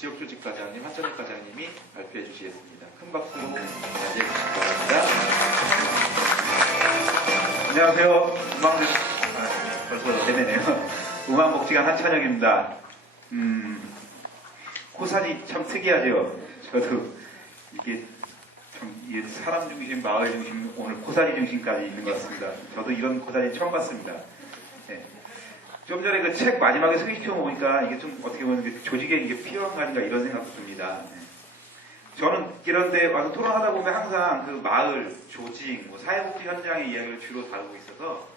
지역조직과장님, 한천혁 과장님이 발표해 주시겠습니다. 큰 박수로 맞이해 주시기 바랍니다. 안녕하세요. 벌써 되네요. 우만복지관 한찬혁입니다. 코사지 참 특이하죠. 저도 이게 사람 중심, 마을 중심, 오늘 코사지 중심까지 있는 것 같습니다. 저도 이런 코사지 처음 봤습니다. 네. 좀 전에 그 책 마지막에 소개시켜 보니까 이게 좀 어떻게 보면 조직에 이게 필요한 거 아닌가 이런 생각도 듭니다. 네. 저는 이런데 와서 토론하다 보면 항상 그 마을, 조직, 사회복지 현장의 이야기를 주로 다루고 있어서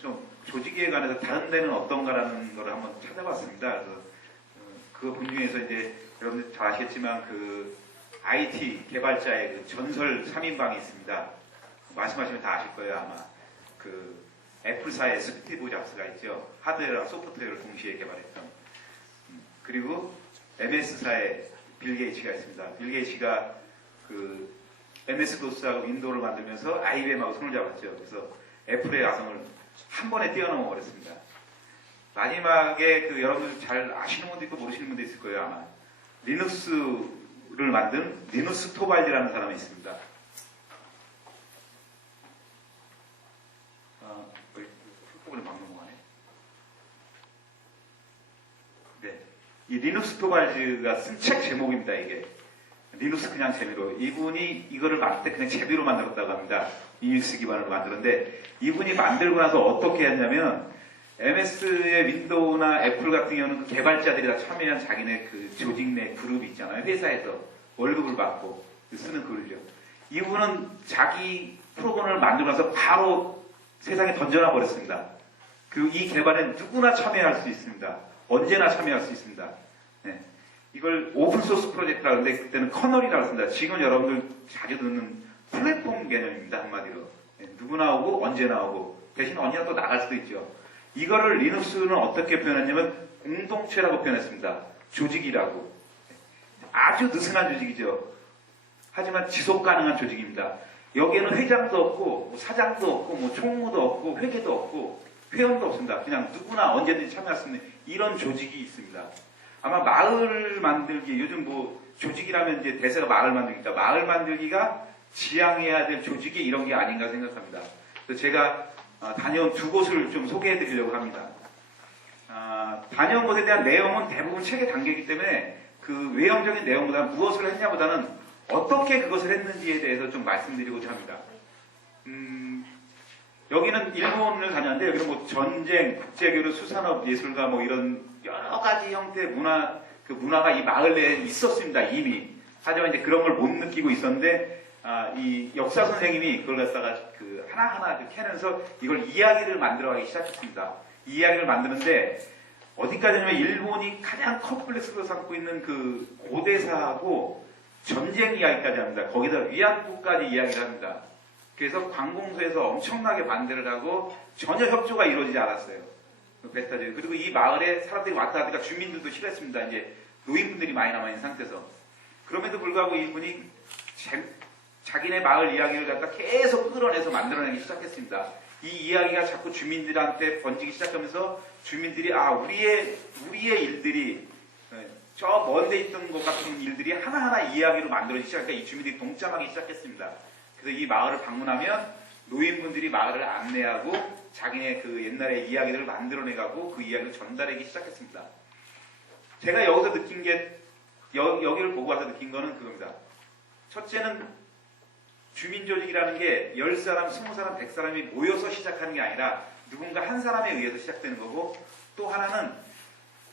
좀 조직에 관해서 다른 데는 어떤가라는 걸 한번 찾아봤습니다. 그래서 그 본중에서 이제 여러분들 잘 아시겠지만 그 IT 개발자의 그 전설 3인방이 있습니다. 말씀하시면 다 아실 거예요 아마. 그 애플사의 스티브 잡스가 있죠. 하드웨어랑 소프트웨어를 동시에 개발했던. 그리고 MS사의 빌 게이츠가 있습니다. 빌 게이츠가 그 MS-DOS하고 윈도우를 만들면서 IBM하고 손을 잡았죠. 그래서 애플의 야성을 한 번에 뛰어넘어 버렸습니다. 마지막에 그 여러분들 잘 아시는 분도 있고 모르시는 분도 있을 거예요 아마. 리눅스를 만든 리누스 토발디라는 사람이 있습니다. 훑보기를 막 넘어가네. 네, 이 리누스 토발디가 쓴 책 제목입니다. 이게 리누스 그냥 재미로. 이분이 이거를 만들 때 그냥 재미로 만들었다고 합니다. 리눅스 기반으로 만들었는데 이분이 만들고 나서 어떻게 했냐면 MS의 윈도우나 애플 같은 경우는 그 개발자들이 다 참여한 자기네 그 조직 내 그룹이 있잖아요. 회사에서 월급을 받고 쓰는 그룹이죠. 이분은 자기 프로그램을 만들고 나서 바로 세상에 던져놔 버렸습니다. 그리고 이 개발에 누구나 참여할 수 있습니다. 언제나 참여할 수 있습니다. 네. 이걸 오픈소스 프로젝트라고 하는데 그때는 커널이라고 했습니다. 지금 여러분들 자주 듣는 플랫폼 개념입니다. 한마디로. 네. 누구나 오고 언제나 오고 대신 언제나 또 나갈 수도 있죠. 이거를 리눅스는 어떻게 표현했냐면 공동체라고 표현했습니다. 조직이라고. 아주 느슨한 조직이죠. 하지만 지속 가능한 조직입니다. 여기에는 회장도 없고 사장도 없고 총무도 없고 회계도 없고 회원도 없습니다. 그냥 누구나 언제든지 참여할 수 있는 이런 조직이 있습니다. 아마 마을 만들기, 요즘 조직이라면 이제 대세가 마을 만들기니까 마을 만들기가 지향해야 될 조직이 이런 게 아닌가 생각합니다. 그래서 제가 다녀온 두 곳을 좀 소개해 드리려고 합니다. 다녀온 곳에 대한 내용은 대부분 책에 담겨있기 때문에 그 외형적인 내용보다 무엇을 했냐보다는 어떻게 그것을 했는지에 대해서 좀 말씀드리고자 합니다. 여기는 일본을 다녔는데 여기는 전쟁, 국제교류, 수산업, 예술가 이런 여러 가지 형태의 문화가 이 마을 내에 있었습니다. 이미. 하지만 이제 그런 걸 못 느끼고 있었는데 이 역사 선생님이 그걸 갖다가 하나하나 캐면서 이걸 이야기를 만들어가기 시작했습니다. 이 이야기를 만드는데 어디까지냐면 일본이 가장 컴플렉스로 삼고 있는 그 고대사하고 전쟁 이야기까지 합니다. 거기다 위안부까지 이야기를 합니다. 그래서 관공서에서 엄청나게 반대를 하고 전혀 협조가 이루어지지 않았어요. 베스타즈. 그리고 이 마을에 사람들이 왔다 갔다 주민들도 싫어했습니다. 이제 노인분들이 많이 남아있는 상태에서. 그럼에도 불구하고 이분이 자기네 마을 이야기를 갖다 계속 끌어내서 만들어내기 시작했습니다. 이 이야기가 자꾸 주민들한테 번지기 시작하면서 주민들이 우리의 일들이 저 먼데 있던 것 같은 일들이 하나하나 이야기로 만들어지기 시작하니까 이 주민들이 동참하기 시작했습니다. 그래서 이 마을을 방문하면 노인분들이 마을을 안내하고 자기네 그 옛날의 이야기들을 만들어내가고 그 이야기를 전달하기 시작했습니다. 제가 여기서 느낀 게 여기를 보고 와서 느낀 거는 그겁니다. 첫째는 주민조직이라는 게 10사람, 20사람, 100사람이 모여서 시작하는 게 아니라 누군가 한 사람에 의해서 시작되는 거고 또 하나는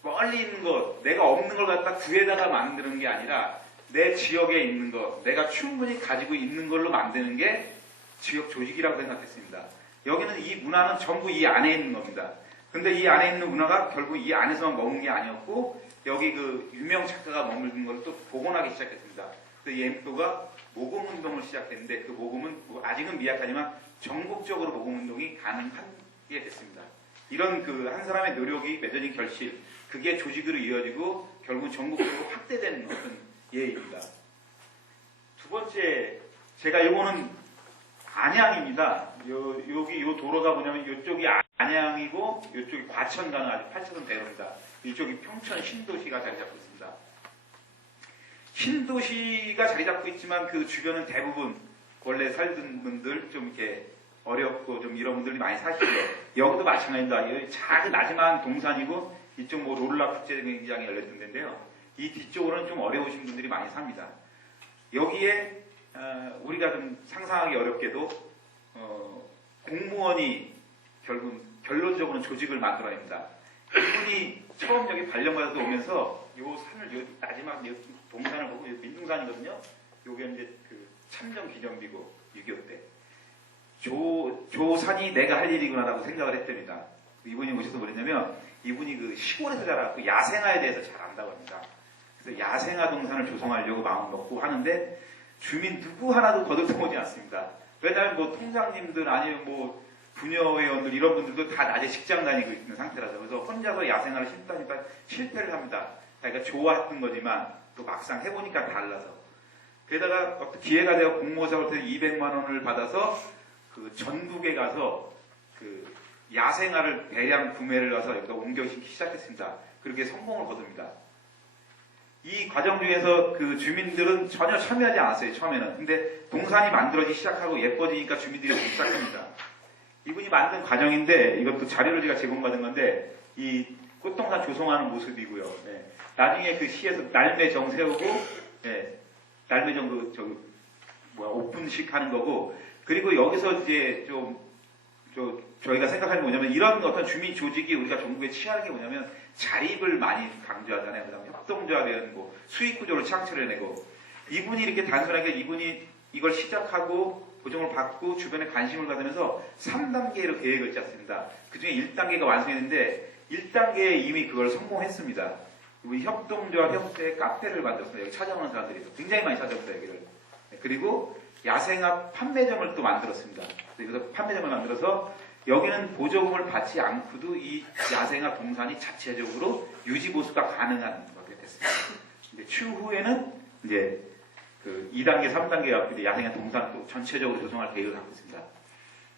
멀리 있는 것, 내가 없는 걸 갖다 구해다가 만드는 게 아니라 내 지역에 있는 것, 내가 충분히 가지고 있는 걸로 만드는 게 지역 조직이라고 생각했습니다. 여기는 이 문화는 전부 이 안에 있는 겁니다. 근데 이 안에 있는 문화가 결국 이 안에서만 머문 게 아니었고 여기 그 유명 작가가 머무는 걸 또 복원하기 시작했습니다. 그래서 이 엠표가 모금운동을 시작했는데 그 모금은 아직은 미약하지만 전국적으로 모금운동이 가능하게 됐습니다. 이런 그 한 사람의 노력이 맺어진 결실, 그게 조직으로 이어지고 결국 전국적으로 확대되는 어떤 예입니다. 두 번째, 제가 이거는 안양입니다. 여기 요 도로가 뭐냐면 이쪽이 안양이고 이쪽이 과천 가는 아주 8차선 대로입니다. 이쪽이 평천 신도시가 자리 잡고 있습니다. 신도시가 자리 잡고 있지만 그 주변은 대부분 원래 살던 분들 좀 이렇게 어렵고 좀 이런 분들이 많이 사시죠. 여기도 마찬가지입니다. 여기 작은 나지막한 동산이고 이쪽 뭐 롤라 국제경기장이 열렸던 데인데요. 이 뒤쪽으로는 좀 어려우신 분들이 많이 삽니다. 여기에 우리가 좀 상상하기 어렵게도 공무원이 결론적으로는 조직을 만들어냅니다. 이분이 처음 여기 발령받아서 오면서 요 산을 요 마지막 요 동산을 보고 요 민둥산이거든요. 요게 이제 그 참전 기념비고 6.25 때. 조 산이 내가 할 일이구나라고 생각을 했답니다. 이분이 오셔서 뭐랬냐면 이분이 그 시골에서 자라고 야생화에 대해서 잘 안다고 합니다. 그래서 야생화 동산을 조성하려고 마음 먹고 하는데 주민 누구 하나도 거들떠보지 않습니다. 왜냐하면 뭐 통장님들 아니면 뭐 부녀회원들 이런 분들도 다 낮에 직장 다니고 있는 상태라서 그래서 혼자서 야생화를 심다니까 실패를 합니다. 그러니까 좋았던 거지만 또 막상 해보니까 달라서 게다가 어떤 기회가 되어 공모사로부터 200만 원을 받아서 그 전북에 가서 그 야생화를 대량 구매를 해서 여기다 옮겨시키기 시작했습니다. 그렇게 성공을 거둡니다. 이 과정 중에서 그 주민들은 전혀 참여하지 않았어요, 처음에는. 근데 동산이 만들어지기 시작하고 예뻐지니까 주민들이 오기 시작합니다. 이분이 만든 과정인데, 이것도 자료를 제가 제공받은 건데, 이 꽃동산 조성하는 모습이고요. 네. 나중에 그 시에서 날매정 세우고, 네. 날매정 오픈식 하는 거고, 그리고 여기서 이제 저희가 생각하는 게 뭐냐면, 이런 어떤 주민 조직이 우리가 전국에 취하는 게 뭐냐면, 자립을 많이 강조하잖아요. 그 다음에 협동조합이라는 뭐 수익 구조를 창출해 내고 이분이 이렇게 단순하게 이분이 이걸 시작하고 보정을 받고 주변에 관심을 가지면서 3단계로 계획을 짰습니다. 그 중에 1단계가 완성했는데 1단계에 이미 그걸 성공했습니다. 이분이 협동조합 협회 카페를 만들었습니다. 여기 찾아오는 사람들이 굉장히 많이 찾아옵니다. 여기를. 그리고 야생화 판매점을 또 만들었습니다. 그래서 판매점을 만들어서 여기는 보조금을 받지 않고도 이 야생화 동산이 자체적으로 유지 보수가 가능한 것이 됐습니다. 근데 추후에는 이제 그 2단계, 3단계 갖고 이제 야생화 동산 또 전체적으로 조성할 계획을 갖고 있습니다.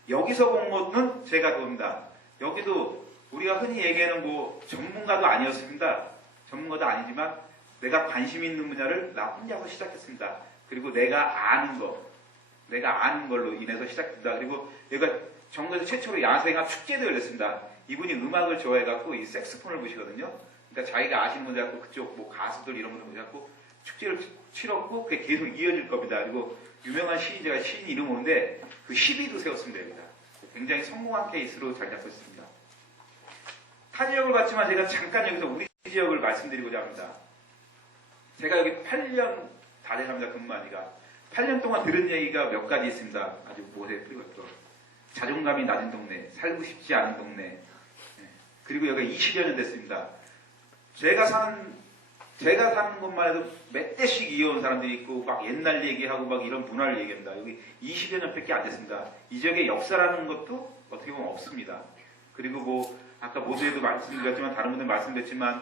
여기서 본 것은 제가 봅니다. 여기도 우리가 흔히 얘기하는 뭐 전문가도 아니었습니다. 전문가도 아니지만 내가 관심 있는 분야를 나 혼자서 시작했습니다. 그리고 내가 아는 걸로 인해서 시작했습니다. 그리고 여기가 전국에서 최초로 야생화 축제도 열렸습니다. 이분이 음악을 좋아해갖고 이 색스폰을 부시거든요. 그러니까 자기가 아시는 분들 갖고 그쪽 뭐 가수들 이런 분들 모셔갖고 축제를 치렀고 그게 계속 이어질 겁니다. 그리고 유명한 시인, 제가 시인 이름 모르는데 그 시비도 세웠습니다. 여기다. 굉장히 성공한 케이스로 잘 잡고 있습니다. 타 지역을 봤지만 제가 잠깐 여기서 우리 지역을 말씀드리고자 합니다. 제가 여기 8년 다 돼갑니다. 근무한 지가. 8년 동안 들은 얘기가 몇 가지 있습니다. 아주 못에 풀렸죠. 자존감이 낮은 동네, 살고 싶지 않은 동네. 그리고 여기가 20여 년 됐습니다. 제가 사는 것만 해도 몇 대씩 이어온 사람들이 있고, 막 옛날 얘기하고 막 이런 문화를 얘기합니다. 여기 20여 년밖에 안 됐습니다. 이 지역에 역사라는 것도 어떻게 보면 없습니다. 그리고 뭐, 아까 모두에도 말씀드렸지만, 다른 분들 말씀드렸지만,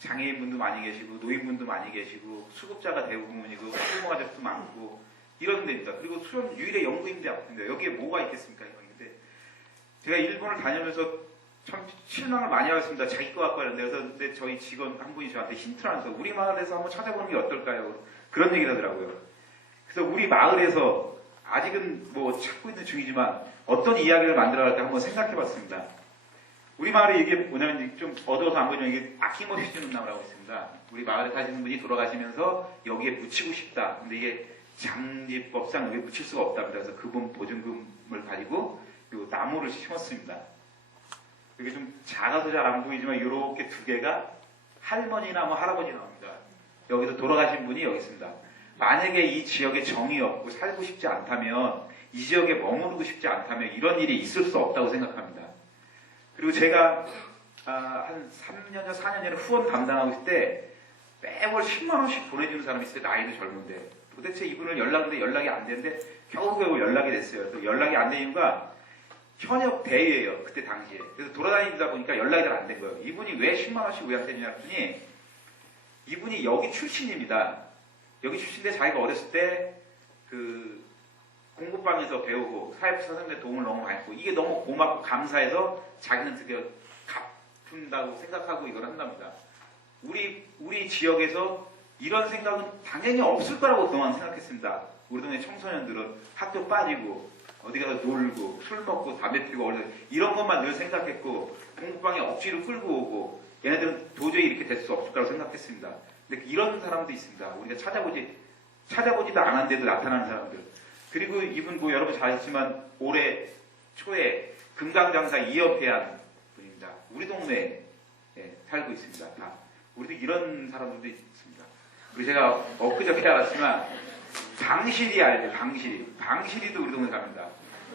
장애인분도 많이 계시고, 노인분도 많이 계시고, 수급자가 대부분이고, 학부모가족도 많고, 이런 데입니다. 그리고 수련 유일의 연구인대 앞인데, 여기에 뭐가 있겠습니까? 근데 제가 일본을 다니면서 참 실망을 많이 하였습니다. 자기 거 갖고 하는데. 그래서 근데 저희 직원 한 분이 저한테 힌트를 하면서 우리 마을에서 한번 찾아보는 게 어떨까요? 그런 얘기를 하더라고요. 그래서 우리 마을에서 아직은 뭐 찾고 있는 중이지만 어떤 이야기를 만들어 갈까 한번 생각해 봤습니다. 우리 마을에 이게 뭐냐면 좀 어두워서 안 보이지만 이게 아낌없이 주는 나무라고 있습니다. 우리 마을에 사시는 분이 돌아가시면서 여기에 묻히고 싶다. 근데 이게 장지법상 여기에 묻힐 수가 없답니다. 그래서 그분 보증금을 가지고 요 나무를 심었습니다. 이게 좀 작아서 잘 안 보이지만 이렇게 두 개가 할머니나 뭐 할아버지 나옵니다. 여기서 돌아가신 분이 여기 있습니다. 만약에 이 지역에 정이 없고 살고 싶지 않다면, 이 지역에 머무르고 싶지 않다면 이런 일이 있을 수 없다고 생각합니다. 그리고 제가 한 3년 전, 4년 전에 후원 담당하고 있을 때 매월 10만 원씩 보내주는 사람이 있어요. 나이도 젊은데. 도대체 이분을 연락했는데 연락이 안 되는데 겨우겨우 연락이 됐어요. 또 연락이 안 된 이유가 현역 대위예요. 그때 당시에. 그래서 돌아다니다 보니까 연락이 잘 안 된 거예요. 이분이 왜 10만 원씩 우양태냐 했더니 이분이 여기 출신입니다. 여기 출신인데 자기가 어렸을 때 그 공부방에서 배우고 사회부 선생님의 도움을 너무 많이 받고 이게 너무 고맙고 감사해서 자기는 드디어 갚는다고 생각하고 이걸 한답니다. 우리 지역에서 이런 생각은 당연히 없을 거라고 그동안 생각했습니다. 우리 동네 청소년들은 학교 빠지고 어디 가서 놀고 술 먹고 담배 피우고 이런 것만 늘 생각했고 공부방에 억지로 끌고 오고 얘네들은 도저히 이렇게 될 수 없을 거라고 생각했습니다. 근데 이런 사람도 있습니다. 우리가 찾아보지도 않았는데도 나타나는 사람들. 그리고 이분 뭐 여러분 잘 아시지만 올해 초에 금강장사 이협회한 분입니다. 우리 동네에 살고 있습니다. 다. 우리도 이런 사람들도 있습니다. 그리고 제가 엊그저께 알았지만 방실이 알죠. 방실이도 우리 동네 삽니다.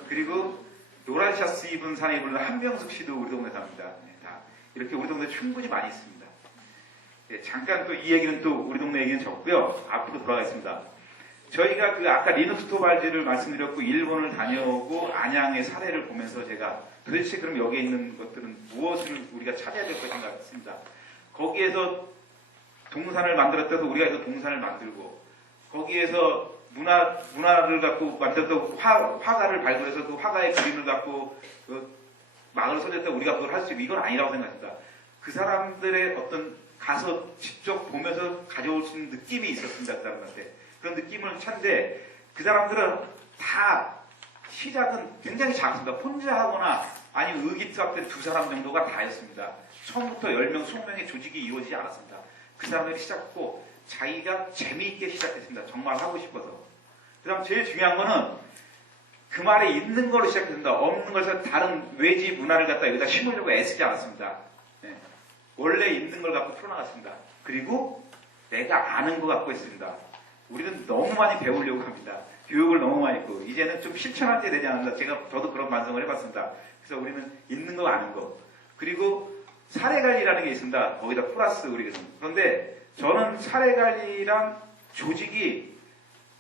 그리고 노란 셔츠 입은 사람이 부르는 한병숙 씨도 우리 동네 삽니다. 다 이렇게 우리 동네 충분히 많이 있습니다. 잠깐 또 이 얘기는 또 우리 동네 얘기는 적고요. 앞으로 돌아가겠습니다. 저희가 그 아까 리눅스 토발지를 말씀드렸고 일본을 다녀오고 안양의 사례를 보면서 제가 도대체 그럼 여기에 있는 것들은 무엇을 우리가 찾아야 될 것인가 했습니다. 거기에서 동산을 만들었다 해서 우리가 해서 동산을 만들고 거기에서 문화를 갖고 만들었던 화가를 발굴해서 그 화가의 그림을 갖고 그 마을을 서졌다 우리가 그걸 할 수 있고 이건 아니라고 생각합니다. 그 사람들의 어떤 가서 직접 보면서 가져올 수 있는 느낌이 있었습니다. 그 사람한테. 그런 느낌을 찾는데 그 사람들은 다 시작은 굉장히 작습니다. 혼자 하거나 아니면 의기투합된 두 사람 정도가 다였습니다. 처음부터 10명, 20명의 조직이 이루어지지 않았습니다. 그 사람들이 시작했고 자기가 재미있게 시작했습니다. 정말 하고 싶어서. 그 다음 제일 중요한 거는 그 말에 있는 걸로 시작했습니다. 없는 것에서 다른 외지 문화를 갖다 여기다 심으려고 애쓰지 않았습니다. 네. 원래 있는 걸 갖고 풀어나갔습니다. 그리고 내가 아는 거 갖고 했습니다. 우리는 너무 많이 배우려고 합니다. 교육을 너무 많이 했고 이제는 좀 실천할 때 되지 않나 저도 그런 반성을 해봤습니다. 그래서 우리는 있는 거 아는 거 그리고 사례관리라는 게 있습니다. 거기다 플러스 우리는 그런데 저는 사례관리랑 조직이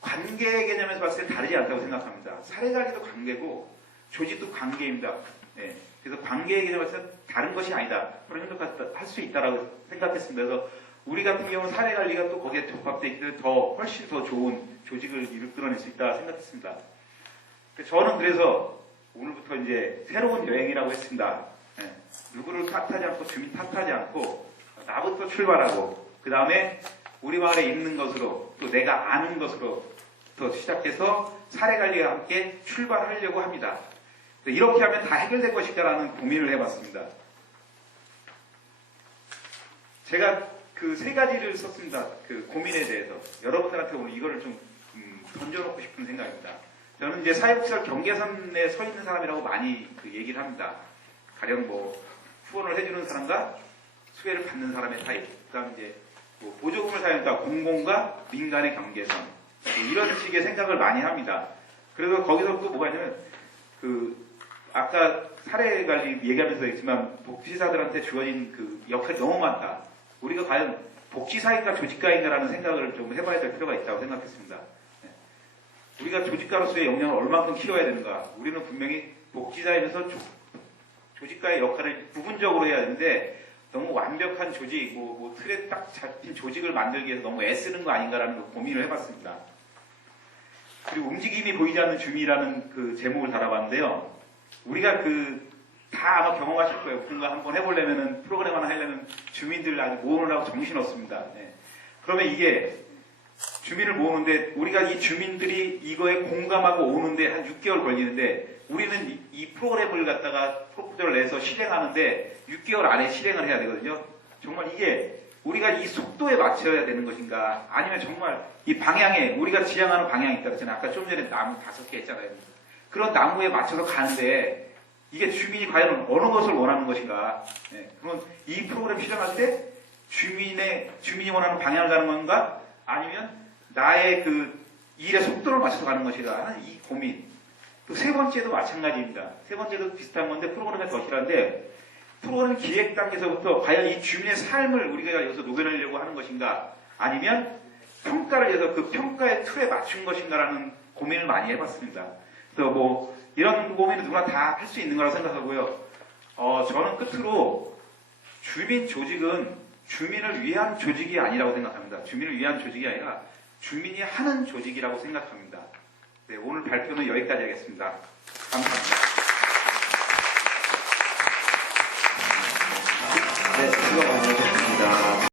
관계 개념에서 봤을 때 다르지 않다고 생각합니다. 사례관리도 관계고 조직도 관계입니다. 네. 그래서 관계의 개념에서 다른 것이 아니다. 그런 생각을 할 수 있다라고 생각했습니다. 그래서 우리 같은 경우는 사례관리가 또 거기에 접합되어 있기 때문에 훨씬 더 좋은 조직을 이끌어낼 수 있다 생각했습니다. 저는 그래서 오늘부터 이제 새로운 여행이라고 했습니다. 네. 누구를 탓하지 않고 주민 탓하지 않고 나부터 출발하고 그 다음에 우리 마을에 있는 것으로 또 내가 아는 것으로 또 시작해서 사례관리와 함께 출발하려고 합니다. 이렇게 하면 다 해결될 것일까라는 고민을 해봤습니다. 제가 그 세 가지를 썼습니다. 그 고민에 대해서 여러분들한테 오늘 이거를 좀 던져놓고 싶은 생각입니다. 저는 이제 사회복지사 경계선에 서 있는 사람이라고 많이 그 얘기를 합니다. 가령 뭐 후원을 해주는 사람과 수혜를 받는 사람의 타입, 그다음 이제 뭐 보조금을 사용한다 공공과 민간의 경계선 뭐 이런 식의 생각을 많이 합니다. 그래서 거기서 또 뭐가 있냐면 그 아까 사례관리 얘기하면서 했지만 복지사들한테 주어진 그 역할이 너무 많다. 우리가 과연 복지사인가 조직가인가라는 생각을 좀 해봐야 될 필요가 있다고 생각했습니다. 네. 우리가 조직가로서의 역량을 얼마만큼 키워야 되는가. 우리는 분명히 복지사이면서 조직가의 역할을 부분적으로 해야 되는데 너무 완벽한 조직, 뭐 틀에 딱 잡힌 조직을 만들기 위해서 너무 애쓰는 거 아닌가라는 거 고민을 해봤습니다. 그리고 움직임이 보이지 않는 주민이라는 그 제목을 달아봤는데요. 우리가 다 아마 경험하실 거예요. 뭔가 한번 해보려면은, 프로그램 하나 하려면 주민들 아직 모으느라고 정신없습니다. 네. 그러면 이게 주민을 모으는데 우리가 이 주민들이 이거에 공감하고 오는데 한 6개월 걸리는데 우리는 이 프로그램을 갖다가 프로포즈를 내서 실행하는데 6개월 안에 실행을 해야 되거든요. 정말 이게 우리가 이 속도에 맞춰야 되는 것인가 아니면 정말 이 방향에 우리가 지향하는 방향이 있다고 했잖아요. 아까 좀 전에 나무 5개 했잖아요. 그런 나무에 맞춰서 가는데 이게 주민이 과연 어느 것을 원하는 것인가. 네. 그러면 이 프로그램 실행할 때 주민이 원하는 방향을 가는 건가 아니면 나의 그 일의 속도를 맞춰서 가는 것인가 하는 이 고민. 또 세 번째도 마찬가지입니다. 세 번째도 비슷한 건데 프로그램의 덫이란데 프로그램 기획 단계에서부터 과연 이 주민의 삶을 우리가 여기서 녹여내려고 하는 것인가 아니면 평가를 해서 그 평가의 틀에 맞춘 것인가라는 고민을 많이 해봤습니다. 그래서 뭐 이런 고민은 누구나 다 할 수 있는 거라고 생각하고요. 저는 끝으로 주민 조직은 주민을 위한 조직이 아니라고 생각합니다. 주민을 위한 조직이 아니라 주민이 하는 조직이라고 생각합니다. 네, 오늘 발표는 여기까지 하겠습니다. 감사합니다. 네, 수고 많으셨습니다.